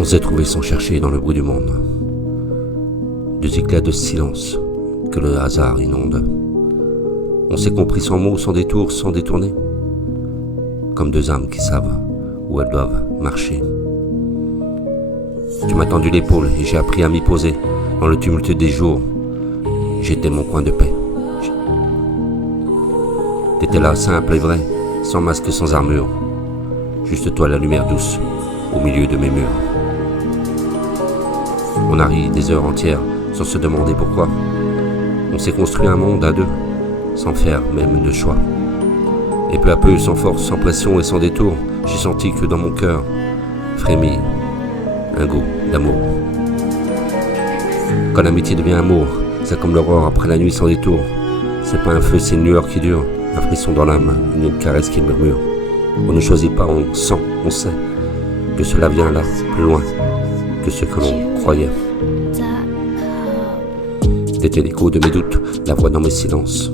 On s'est trouvé sans chercher dans le bruit du monde. Deux éclats de silence que le hasard inonde. On s'est compris sans mots, sans détour, sans détourner. Comme deux âmes qui savent où elles doivent marcher. Tu m'as tendu l'épaule et j'ai appris à m'y poser. Dans le tumulte des jours, j'étais mon coin de paix. T'étais là, simple et vrai, sans masque, sans armure. Juste toi, la lumière douce, au milieu de mes murs. On a ri des heures entières, sans se demander pourquoi. On s'est construit un monde à deux, sans faire même de choix. Et peu à peu, sans force, sans pression et sans détour, j'ai senti que dans mon cœur frémit un goût d'amour. Quand l'amitié devient amour, c'est comme l'aurore après la nuit sans détour. C'est pas un feu, c'est une lueur qui dure, un frisson dans l'âme, une caresse qui murmure. On ne choisit pas, on sent, on sait que cela vient là, plus loin que ce que l'on croyait. T'étais l'écho de mes doutes, la voix dans mes silences.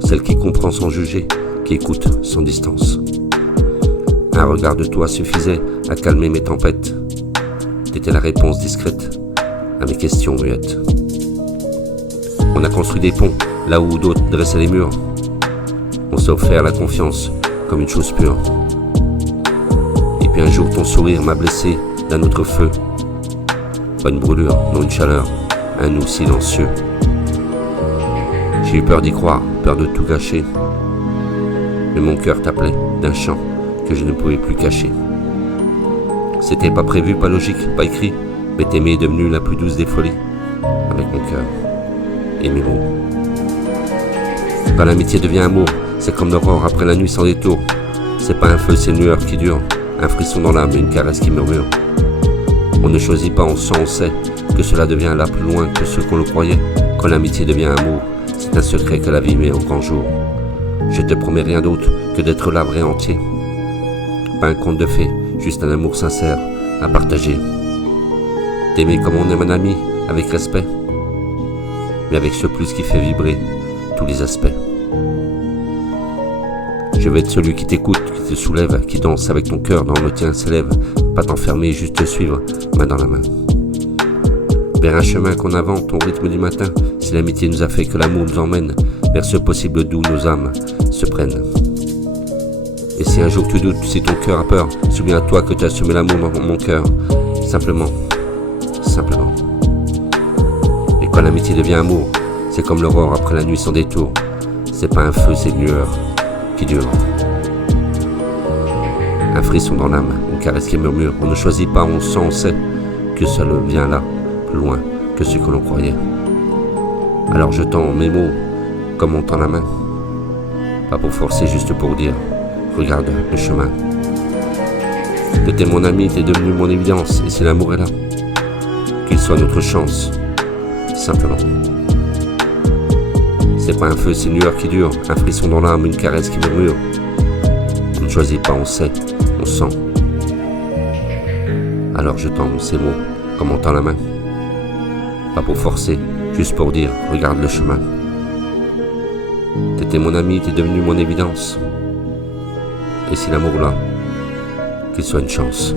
Celle qui comprend sans juger, qui écoute sans distance. Un regard de toi suffisait à calmer mes tempêtes. T'étais la réponse discrète à mes questions muettes. On a construit des ponts, là où d'autres dressaient les murs. On s'est offert la confiance comme une chose pure. Et puis un jour ton sourire m'a blessé d'un autre feu. Pas une brûlure, non une chaleur, un nous silencieux. J'ai eu peur d'y croire, peur de tout gâcher. Mais mon cœur t'appelait d'un chant que je ne pouvais plus cacher. C'était pas prévu, pas logique, pas écrit, mais t'aimer est devenu la plus douce des folies, avec mon cœur et mes mots. Quand l'amitié devient amour, c'est comme l'aurore après la nuit sans détour. C'est pas un feu, c'est une lueur qui dure, un frisson dans l'âme et une caresse qui murmure. On ne choisit pas, on sent, on sait que cela devient là plus loin que ce qu'on le croyait. Quand l'amitié devient amour, c'est un secret que la vie met au grand jour. Je te promets rien d'autre que d'être là vrai entier. Pas un conte de fées, juste un amour sincère à partager. T'aimer comme on aime un ami, avec respect, mais avec ce plus qui fait vibrer tous les aspects. Je vais être celui qui t'écoute, qui te soulève, qui danse avec ton cœur dans le tien s'élève. Pas t'enfermer, juste te suivre, main dans la main. Vers un chemin qu'on invente au rythme du matin. Si l'amitié nous a fait que l'amour nous emmène vers ce possible d'où nos âmes se prennent. Et si un jour tu doutes, si ton cœur a peur, souviens-toi que tu as semé l'amour dans mon cœur. Simplement, simplement. Et quand l'amitié devient amour, c'est comme l'aurore après la nuit sans détour. C'est pas un feu, c'est une lueur qui dure. Un frisson dans l'âme, une caresse qui murmure. On ne choisit pas, on sent, on sait que seul vient là, plus loin que ce que l'on croyait. Alors je tends mes mots comme on tend la main. Pas pour forcer, juste pour dire, regarde le chemin. T'étais mon ami, t'es devenu mon évidence. Et si l'amour est là, qu'il soit notre chance, simplement. C'est pas un feu, c'est une lueur qui dure, un frisson dans l'âme, une caresse qui murmure. On ne choisit pas, on sait, on sent. Alors je tends ces mots comme on tend la main. Pas pour forcer, juste pour dire, regarde le chemin. T'étais mon ami, t'es devenu mon évidence. Et si l'amour là, qu'il soit une chance.